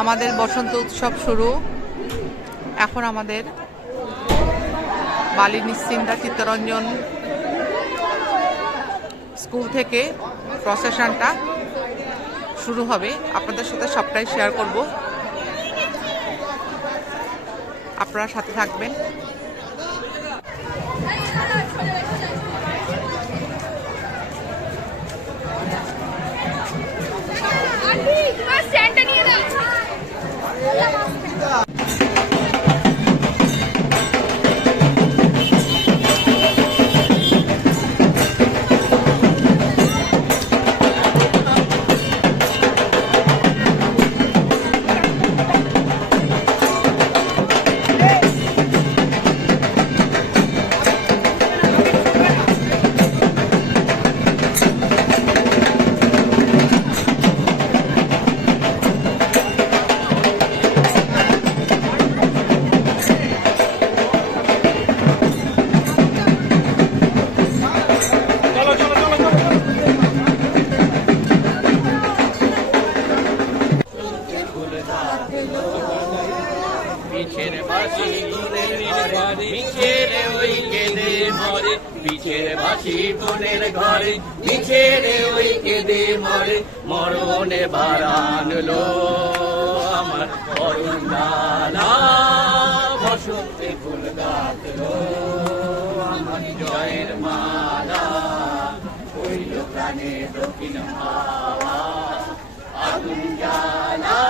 আমাদের বসন্ত উৎসব শুরু। এখন আমাদের বালি নিশ্চিন্দা চিত্তরঞ্জন স্কুল থেকে প্রসেশনটা শুরু হবে। আপনাদের সাথে সবটাই শেয়ার করব, আপনারা সাথে থাকবেন। পিছের বাসি বোনের ঘরে পিছের ওই কেঁদে মরে মরণে বারানলো আমার অরুণ ডালা বসন্তে ফুল গাঁথলো আমার জয়ের মালা হইল প্রাণে দক্ষিণ হাওয়া আগুন জ্বালা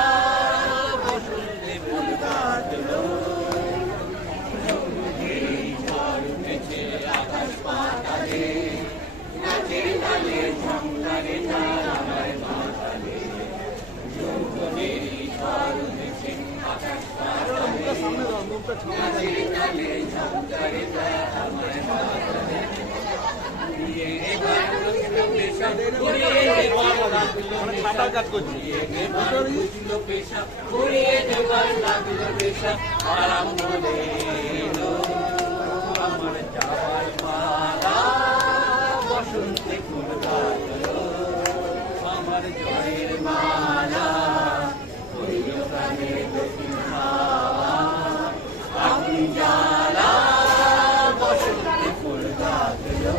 বসন্তে ফুল গাঁথলো আকাশ পাতালে নাচে তালে ঝঙ্কারে তারায় মাতালে যৌবনেরই ঝড় উঠেছে আকাশ পাতালে নাচে তালে ঝঙ্কারে তারায় মাতালে আরাম বলে আমার যাওয়ার পালা বসন্তে ফুল গাঁথলো আমার জয়ের মালা হইল প্রাণে দক্ষিণ হাওয়া আগুন জ্বালা বসন্তে ফুল গাঁথলো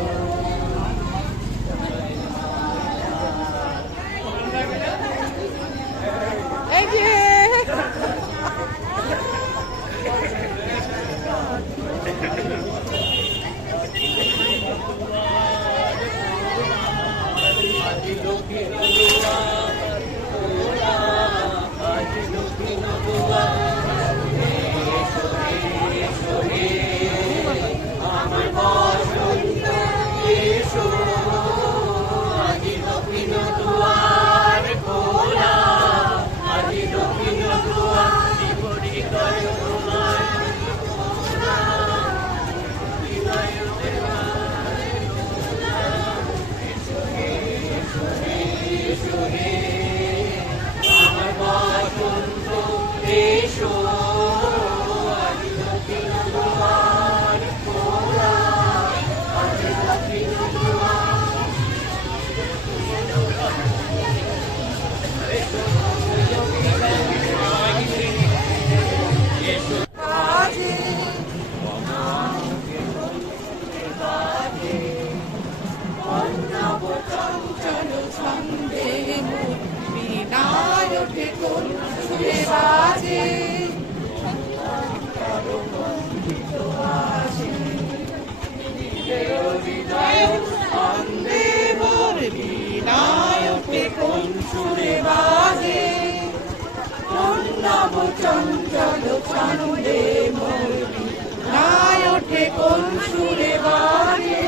চঞ্চল ছন্দে মরবি নাই ওঠে কোন সুরে বাজে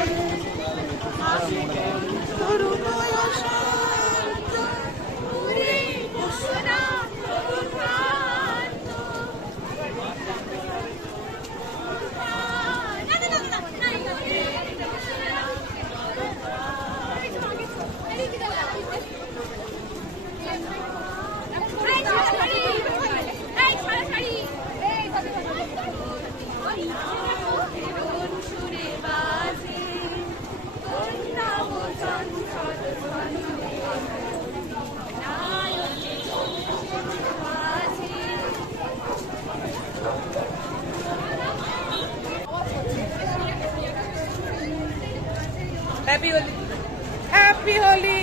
হ্যাপি হোলি।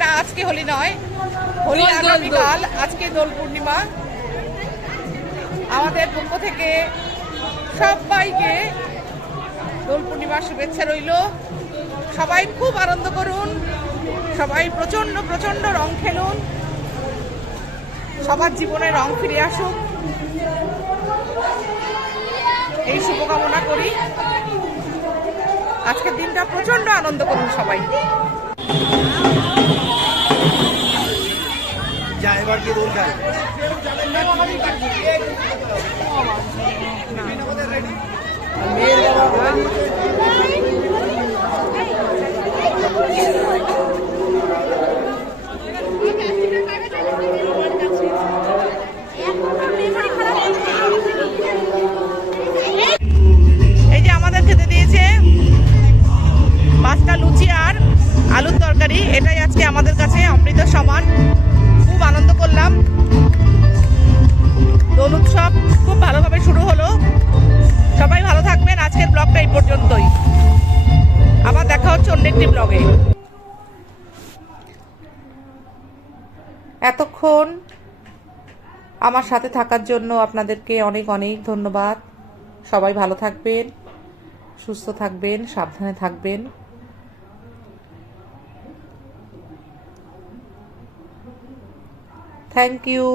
না, আজকে হোলি নয়, হোলি আগামীকাল। আজকে দোল পূর্ণিমা। আমাদের পক্ষ থেকে সবাইকে দোল পূর্ণিমার শুভেচ্ছা রইল। সবাই খুব আনন্দ করুন, সবাই প্রচন্ড প্রচন্ড রং খেলুন, সবার জীবনে রং ফিরে আসুক, এই শুভকামনা করি। আজকের দিনটা প্রচন্ড আনন্দ করুন সবাই। এবার কি দোল খায়? এই যে আমাদের খেতে দিয়েছে 5টা লুচি আর আলুর তরকারি। এটাই আজকে আমাদের কাছে অমৃত সমান। খুব আনন্দ করলাম। দোল উৎসব খুব ভালোভাবে শুরু হলো। সবাই ভালো থাকবেন। আজকের ব্লগটা এই পর্যন্তই। আবার দেখা হচ্ছে অন্য একটি ব্লগে। এতক্ষণ আমার সাথে থাকার জন্য আপনাদেরকে অনেক অনেক ধন্যবাদ। সবাই ভালো থাকবেন, সুস্থ থাকবেন, সাবধানে থাকবেন। Thank you.